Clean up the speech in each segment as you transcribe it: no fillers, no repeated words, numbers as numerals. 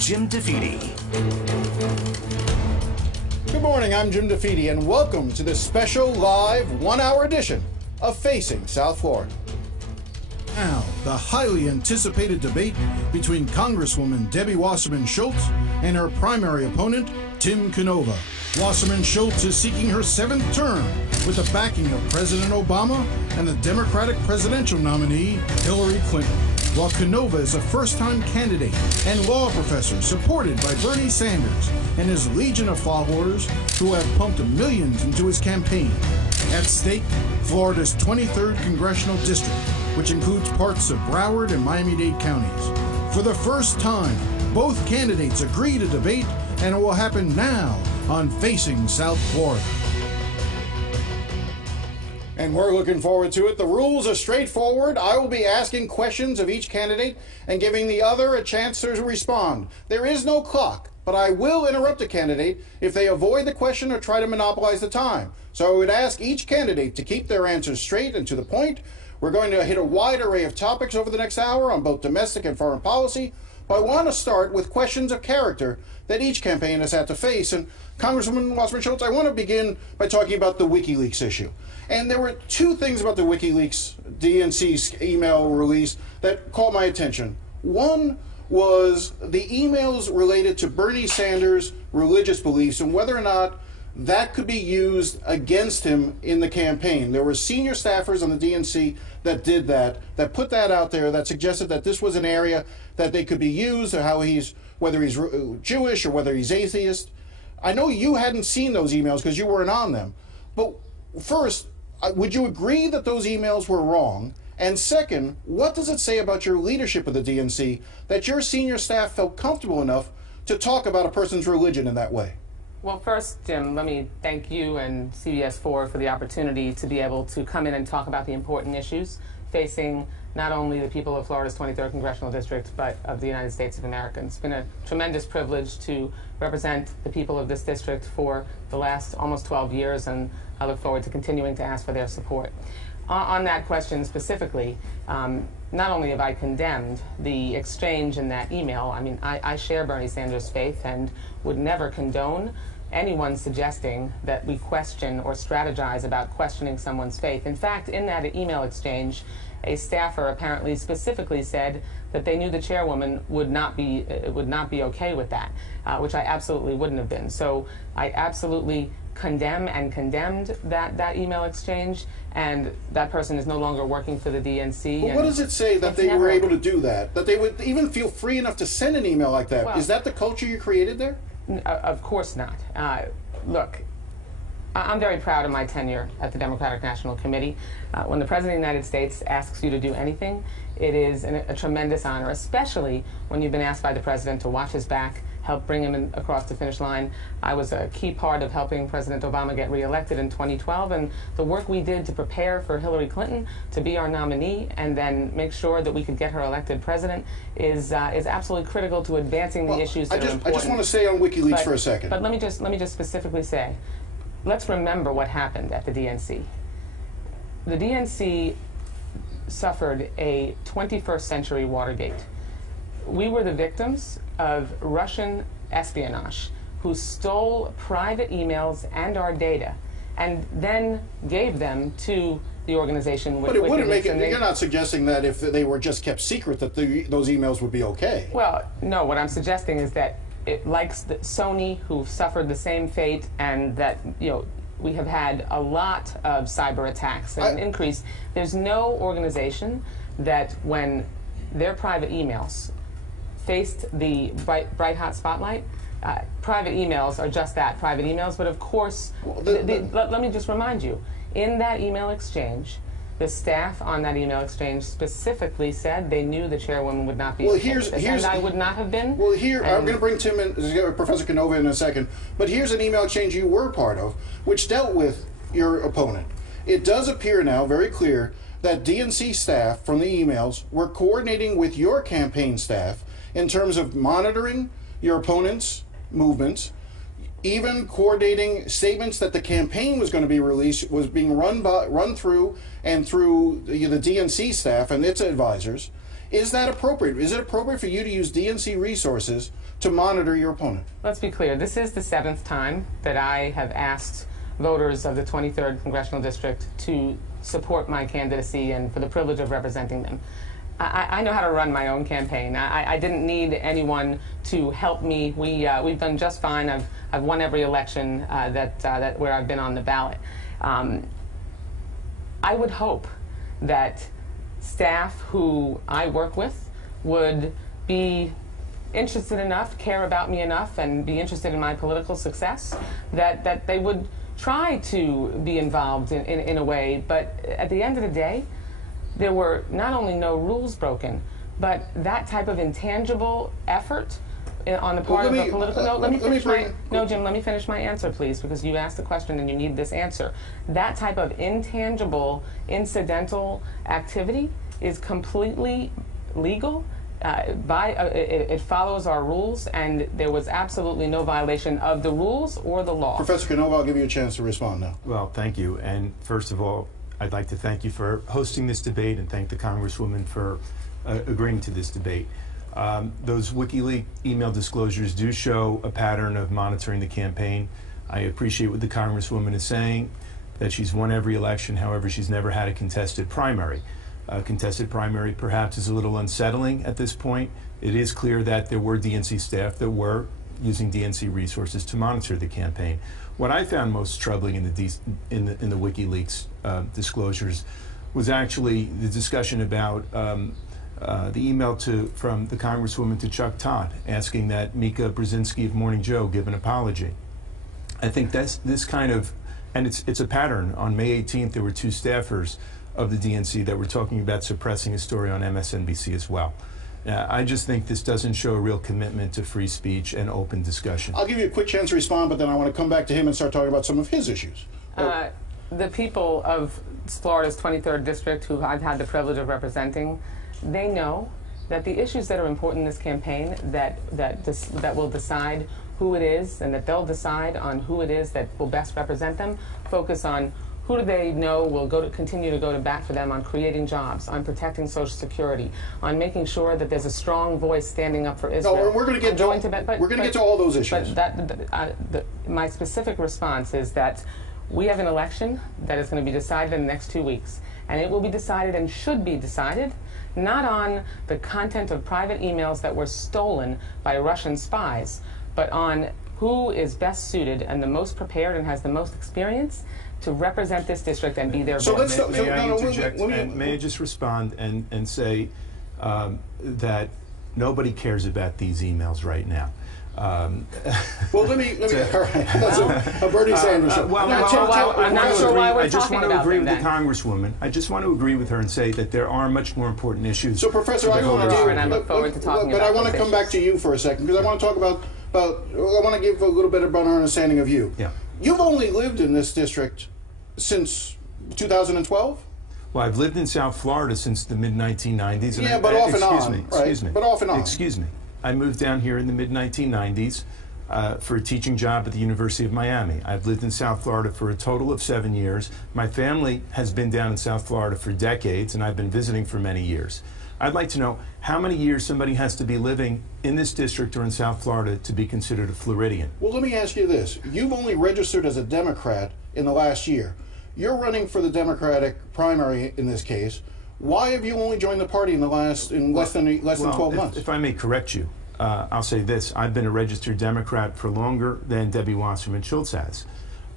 Jim DeFeeti. Good morning, I'm Jim DeFeeti, and welcome to this special live one-hour edition of Facing South Florida. Now, the highly anticipated debate between Congresswoman Debbie Wasserman Schultz and her primary opponent, Tim Canova. Wasserman Schultz is seeking her 7th term with the backing of President Obama and the Democratic presidential nominee, Hillary Clinton, while Canova is a first-time candidate and law professor supported by Bernie Sanders and his legion of followers who have pumped millions into his campaign. At stake, Florida's 23rd Congressional District, which includes parts of Broward and Miami-Dade counties. For the first time, both candidates agree to debate, and it will happen now on Facing South Florida. And we're looking forward to it. The rules are straightforward. I will be asking questions of each candidate and giving the other a chance to respond. There is no clock, but I will interrupt a candidate if they avoid the question or try to monopolize the time. So I would ask each candidate to keep their answers straight and to the point. We're going to hit a wide array of topics over the next hour on both domestic and foreign policy. But I want to start with questions of character that each campaign has had to face. And Congresswoman Wasserman Schultz, I want to begin by talking about the WikiLeaks issue. And there were two things about the WikiLeaks DNC's email release that caught my attention. One was the emails related to Bernie Sanders' religious beliefs and whether or not that could be used against him in the campaign. There were senior staffers on the DNC that did that put that out there, that suggested that this was an area that they could be used, or how whether he's Jewish or whether he's atheist. I know you hadn't seen those emails because you weren't on them. But first, would you agree that those emails were wrong? And second, what does it say about your leadership of the DNC that your senior staff felt comfortable enough to talk about a person's religion in that way? Well, first, Jim, let me thank you and CBS 4 for the opportunity to be able to come in and talk about the important issues facing not only the people of Florida's 23rd Congressional District, but of the United States of America. It's been a tremendous privilege to represent the people of this district for the last almost 12 years, and I look forward to continuing to ask for their support. On that question specifically, not only have I condemned the exchange in that email, I mean, I share Bernie Sanders' faith and would never condone anyone suggesting that we question or strategize about questioning someone's faith. In fact, in that email exchange, a staffer apparently specifically said that they knew the chairwoman would not be okay with that, which I absolutely wouldn't have been. So I absolutely condemn and condemned that email exchange, and that person is no longer working for the DNC. But what does it say that they were able to do that? That they would even feel free enough to send an email like that? Well, is that the culture you created there? Of course not. Look, I'm very proud of my tenure at the Democratic National Committee. When the President of the United States asks you to do anything, it is a tremendous honor, especially when you've been asked by the President to watch his back, help bring him across the finish line. I was a key part of helping President Obama get reelected in 2012, and the work we did to prepare for Hillary Clinton to be our nominee and then make sure that we could get her elected president is absolutely critical to advancing the issues that are important. I just want to say on WikiLeaks for a second. But let me just specifically say, let's remember what happened at the DNC. The DNC suffered a 21st century Watergate. We were the victims of Russian espionage who stole private emails and our data and then gave them to the organization. But it wouldn't make it, you're not suggesting that if they were just kept secret that those emails would be okay. Well, no, what I'm suggesting is that it likes Sony, who suffered the same fate, and that, you know, we have had a lot of cyber attacks and an increase. There's no organization that, when their private emails faced the bright hot spotlight, private emails are just that, private emails. But of course, let me just remind you, in that email exchange, the staff on that email exchange specifically said they knew the chairwoman would not be. Well, here's and I would not have been. Well, I'm going to bring Tim and Professor Canova in a second. But here's an email exchange you were part of, which dealt with your opponent. It does appear now very clear that DNC staff from the emails were coordinating with your campaign staff in terms of monitoring your opponent's movements, even coordinating statements that the campaign was going to be released, was being run through the DNC staff and its advisors, Is that appropriate? Is it appropriate for you to use DNC resources to monitor your opponent? Let's be clear. This is the 7th time that I have asked voters of the 23rd Congressional District to support my candidacy and for the privilege of representing them. I know how to run my own campaign. I didn't need anyone to help me. We've done just fine. I've won every election where I've been on the ballot. I would hope that staff who I work with would be interested enough, care about me enough, and be interested in my political success that they would try to be involved in a way. But at the end of the day, there were not only no rules broken, but that type of intangible effort on the part of the political. Jim, let me finish my answer, please, because you asked the question and you need this answer. That type of intangible, incidental activity is completely legal. It follows our rules, and there was absolutely no violation of the rules or the law. Professor Canova, I'll give you a chance to respond now. Well, thank you. And first of all, I'd like to thank you for hosting this debate and thank the Congresswoman for agreeing to this debate. Those WikiLeaks email disclosures do show a pattern of monitoring the campaign. I appreciate what the Congresswoman is saying, that she's won every election, however, she's never had a contested primary. Contested primary perhaps is a little unsettling at this point. It is clear that there were DNC staff that were using DNC resources to monitor the campaign. What I found most troubling in the WikiLeaks disclosures was actually the discussion about the email from the Congresswoman to Chuck Todd asking that Mika Brzezinski of Morning Joe give an apology. I think that's this kind of, and it's a pattern. On May 18th, there were 2 staffers of the DNC that were talking about suppressing a story on MSNBC as well. I just think this doesn't show a real commitment to free speech and open discussion. I'll give you a quick chance to respond, but then I want to come back to him and start talking about some of his issues. The people of Florida's 23rd District, who I've had the privilege of representing, they know that the issues that are important in this campaign that will decide who it is, and that they'll decide on who it is that will best represent them, focus on who do they know will continue to go to bat for them on creating jobs, on protecting Social Security, on making sure that there's a strong voice standing up for Israel. No, we're going to get to all those issues. But my specific response is that we have an election that is going to be decided in the next 2 weeks, and it will be decided and should be decided not on the content of private emails that were stolen by Russian spies, but on who is best suited and the most prepared and has the most experience to represent this district and be their voice. May I interject? May I just respond and say that nobody cares about these emails right now. Well, let me. All right, that's a Bernie Sanders show. I'm not sure why we're talking about them. I just want to agree with the Congresswoman. I just want to agree with her and say that there are much more important issues. So, Professor, I want to do, and I look forward to talking but about I want to come back to you for a second because I want to talk about. I want to give a little bit about our understanding of you. Yeah. You've only lived in this district since 2012. Well, I've lived in South Florida since the mid-1990s. Yeah, but off and on. Excuse me. But off and on. Excuse me. I moved down here in the mid-1990s for a teaching job at the University of Miami. I've lived in South Florida for a total of 7 years. My family has been down in South Florida for decades, and I've been visiting for many years. I'd like to know how many years somebody has to be living in this district or in South Florida to be considered a Floridian. Well, let me ask you this. You've only registered as a Democrat in the last year. You're running for the Democratic primary in this case. Why have you only joined the party in less than 12 months? If I may correct you, I'll say this. I've been a registered Democrat for longer than Debbie Wasserman Schultz has.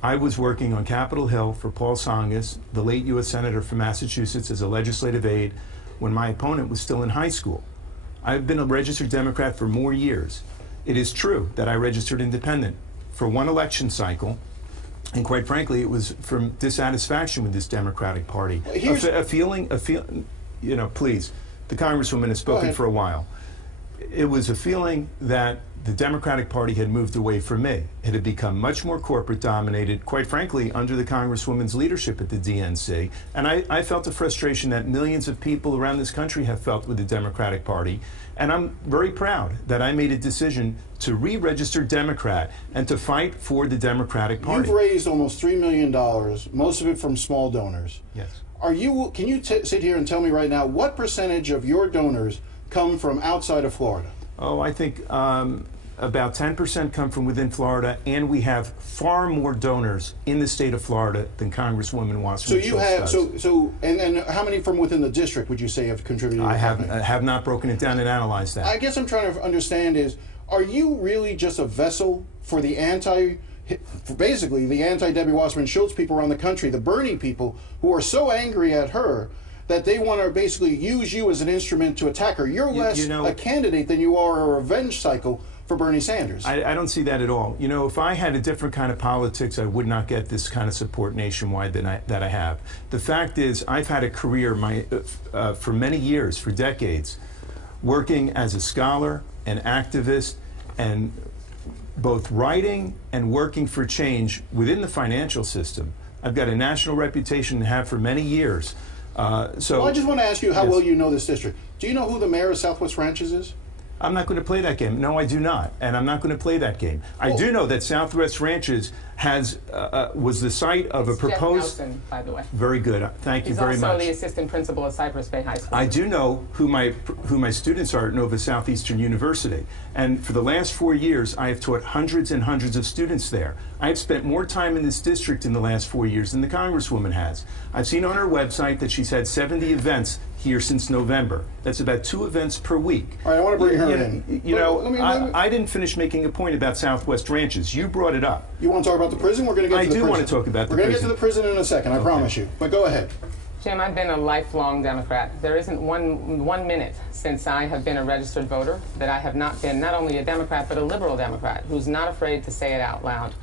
I was working on Capitol Hill for Paul Tsongas, the late U.S. Senator from Massachusetts, as a legislative aide when my opponent was still in high school. I've been a registered Democrat for more years. It is true that I registered independent for one election cycle, and quite frankly, it was from dissatisfaction with this Democratic Party. A feeling, you know, please, the Congresswoman has spoken for a while. It was a feeling that the Democratic Party had moved away from me. It had become much more corporate dominated, quite frankly, under the Congresswoman's leadership at the DNC. And I felt a frustration that millions of people around this country have felt with the Democratic Party. And I'm very proud that I made a decision to re-register Democrat and to fight for the Democratic Party. You've raised almost $3 million, most of it from small donors. Yes. Can you sit here and tell me right now what percentage of your donors come from outside of Florida? Oh, I think about 10% come from within Florida, and we have far more donors in the state of Florida than Congresswoman Wasserman Schultz does. And how many from within the district would you say have contributed? I have not broken it down and analyzed that. I guess I'm trying to understand is, are you really just a vessel for the basically the anti-Debbie Wasserman Schultz people around the country, the Bernie people who are so angry at her that they want to basically use you as an instrument to attack her? You're less a candidate than you are a revenge cycle for Bernie Sanders. I don't see that at all. You know, if I had a different kind of politics, I would not get this kind of support nationwide that I have. The fact is, I've had a career for many years, for decades, working as a scholar, an activist, and both writing and working for change within the financial system. I've got a national reputation and have for many years. Well, I just want to ask you how well you know this district. Do you know who the mayor of Southwest Ranches is? I'm not going to play that game. No, I do not, and I'm not going to play that game. I do know that Southwest Ranches was the site of a proposed. Jeff Nelson, by the way. Very good. Thank you very much. He's also the assistant principal at Cypress Bay High School. I do know who my students are at Nova Southeastern University, and for the last 4 years, I have taught hundreds and hundreds of students there. I've spent more time in this district in the last 4 years than the Congresswoman has. I've seen on her website that she's had 70 events here since November. That's about 2 events per week. All right, I want to bring her in. You know, I didn't finish making a point about Southwest Ranches. You brought it up. You want to talk about the prison? We're going to get to the prison. I do want to talk about the prison. We're going to get to the prison in a second, I promise you. But go ahead. Jim, I've been a lifelong Democrat. There isn't one minute since I have been a registered voter that I have not been not only a Democrat, but a liberal Democrat who's not afraid to say it out loud.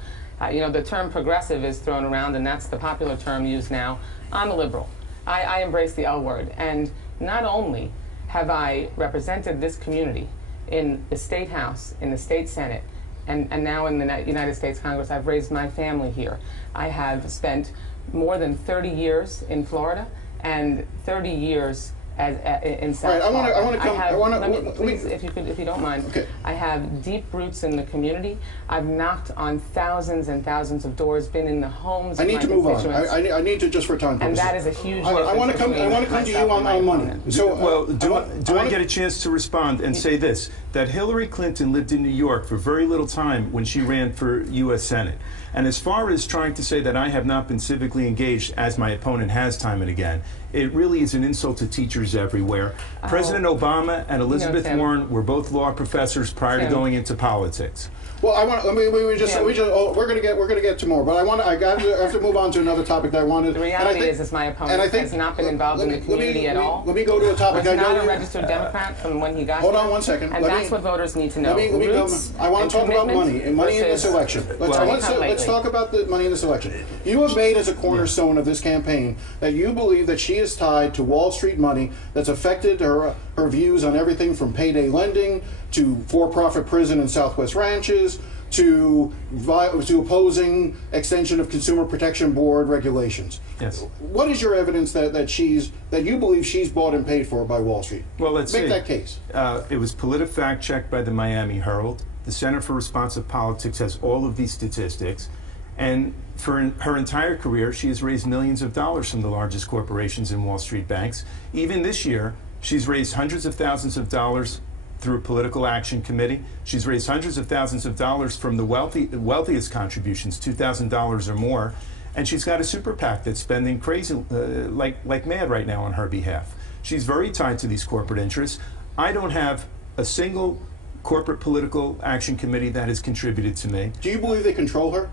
You know, the term progressive is thrown around, and that's the popular term used now. I'm a liberal. I embrace the L word. And not only have I represented this community in the State House, in the State Senate, and now in the United States Congress, I've raised my family here. I have spent more than 30 years in Florida and 30 years in South Florida. Please, if you don't mind. Okay. I have deep roots in the community. I've knocked on thousands and thousands of doors, been in the homes of my constituents. I need to, just for time purposes. And that is a huge I want to come to you on money. So, do I get a chance to respond and say this, that Hillary Clinton lived in New York for very little time when she ran for U.S. Senate. And as far as trying to say that I have not been civically engaged, as my opponent has time and again, it really is an insult to teachers everywhere. President Obama and Elizabeth Warren were both law professors prior to going into politics. Well, I want. We're going to get to more, but I have to move on to another topic that I wanted. The reality is my opponent has not been involved in the community at all. Let me go to a topic. He's not a registered Democrat from when he got here. Hold on one second. And that's what voters need to know. I want to talk about money in this election. Let's talk about the money in this election. You have made as a cornerstone of this campaign that you believe that she is tied to Wall Street money that's affected her views on everything from payday lending to for-profit prison in Southwest Ranches to opposing extension of Consumer Protection Board regulations. Yes. What is your evidence that you believe she's bought and paid for by Wall Street? Well, let's make that case. It was PolitiFact checked by the Miami Herald. The Center for Responsive Politics has all of these statistics. And for her entire career, she has raised millions of dollars from the largest corporations and Wall Street banks. Even this year, she's raised hundreds of thousands of dollars through a political action committee. She's raised hundreds of thousands of dollars from the wealthiest contributions, $2,000 or more. And she's got a super PAC that's spending crazy, like mad right now on her behalf. She's very tied to these corporate interests. I don't have a single corporate political action committee that has contributed to me. Do you believe they control her?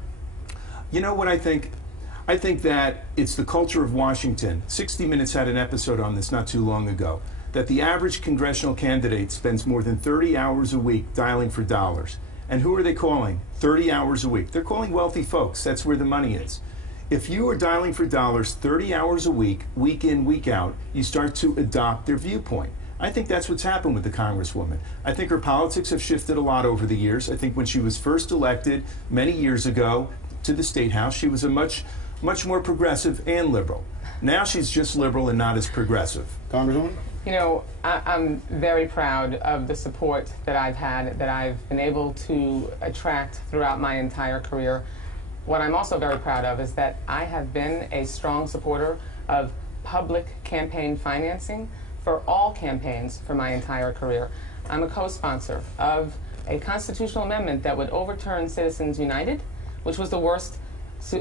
You know what I think? I think that it's the culture of Washington. 60 Minutes had an episode on this not too long ago, that the average congressional candidate spends more than 30 hours a week dialing for dollars. And who are they calling? 30 hours a week. They're calling wealthy folks. That's where the money is. If you are dialing for dollars 30 hours a week in, week out, you start to adopt their viewpoint. I think that's what's happened with the Congresswoman. I think her politics have shifted a lot over the years. I think when she was first elected many years ago to the State House, she was a much more progressive and liberal. Now she's just liberal and not as progressive. Congresswoman? You know, I'm very proud of the support that I've had, that I've been able to attract throughout my entire career. What I'm also very proud of is that I have been a strong supporter of public campaign financing for all campaigns for my entire career. I'm a co-sponsor of a constitutional amendment that would overturn Citizens United, which was the worst,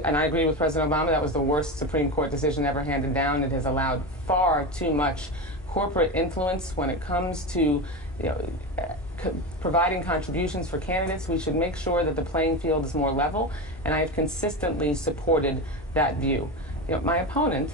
and I agree with President Obama, that was the worst Supreme Court decision ever handed down. It has allowed far too much corporate influence when it comes to providing contributions for candidates. We should make sure that the playing field is more level, and I have consistently supported that view. My opponent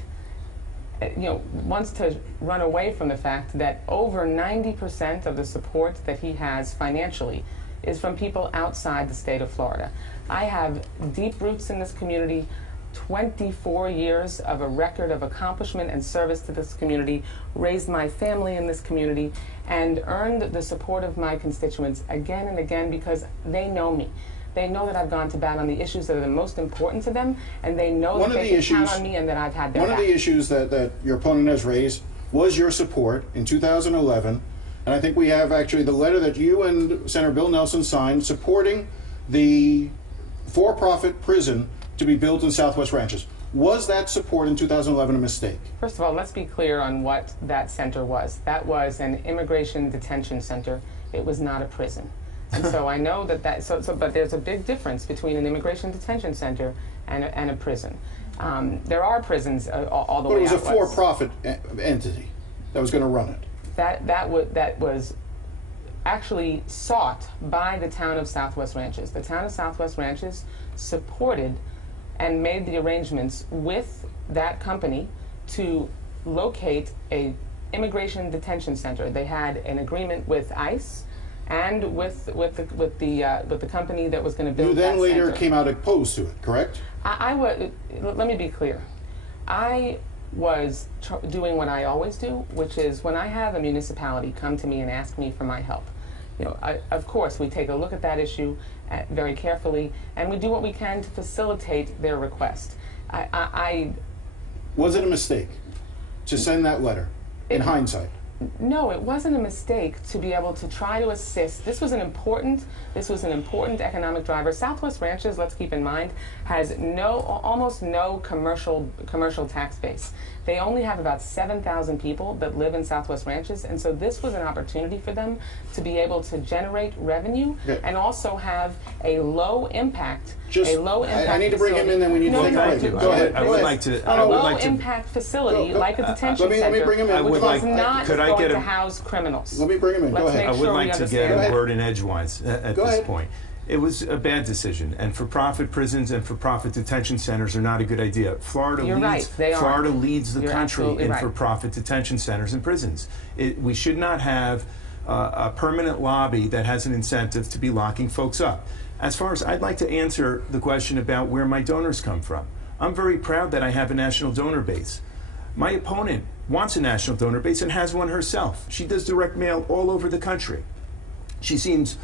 wants to run away from the fact that over 90% of the support that he has financially is from people outside the state of Florida. I have deep roots in this community, 24 years of a record of accomplishment and service to this community, raised my family in this community, and earned the support of my constituents again and again because they know me. They know that I've gone to bat on the issues that are the most important to them, and they know that they can count on me and that I've had their back. One of the issues that your opponent has raised was your support in 2011, and I think we have actually the letter that you and Senator Bill Nelson signed supporting the for-profit prison to be built in Southwest Ranches. Was that support in 2011 a mistake? First of all, let's be clear on what that center was. That was an immigration detention center. It was not a prison. And so I know that but there's a big difference between an immigration detention center and a prison. There are prisons all the way out west. But it was a for-profit entity that was going to run it. That was actually sought by the town of Southwest Ranches. The town of Southwest Ranches supported and made the arrangements with that company to locate a immigration detention center. They had an agreement with ICE and with the company that was going to build that center. You then later came out opposed to it, correct? Let me be clear. I was doing what I always do, which is when I have a municipality come to me and ask me for my help, of course we take a look at that issue very carefully, and we do what we can to facilitate their request. Was it a mistake to send that letter, in hindsight? No, it wasn't a mistake to be able to try to assist. This was an important economic driver. Southwest Ranches, let's keep in mind, has almost no commercial tax base. They only have about 7,000 people that live in Southwest Ranches, and so this was an opportunity for them to be able to generate revenue and also have a low impact. I need to bring him in, then we need to take a break. Go ahead. I would like to. A low-impact facility like a detention center, let me bring him in. which was not going to house criminals. Let me bring him in. Go ahead. I would like to get a word in edgewise at this point. It was a bad decision, and for-profit prisons and for-profit detention centers are not a good idea. Florida leads the country in for-profit detention centers and prisons. We should not have a permanent lobby that has an incentive to be locking folks up. As far as I'd like to answer the question about where my donors come from, I'm very proud that I have a national donor base. My opponent wants a national donor base and has one herself. She does direct mail all over the country. She seems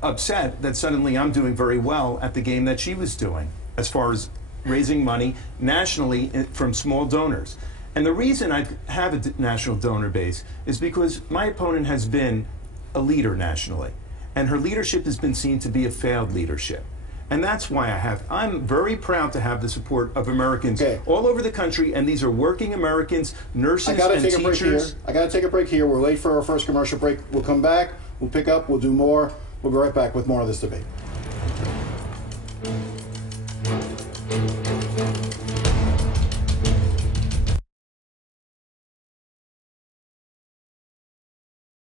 upset that suddenly I'm doing very well at the game that she was doing as far as raising money nationally from small donors. And the reason I have a national donor base is because my opponent has been a leader nationally, and her leadership has been seen to be a failed leadership. And that's why I'm very proud to have the support of Americans all over the country, and these are working Americans, nurses and teachers. I got to take a break here. We're late for our first commercial break. We'll come back, we'll pick up, we'll do more. We'll be right back with more of this debate.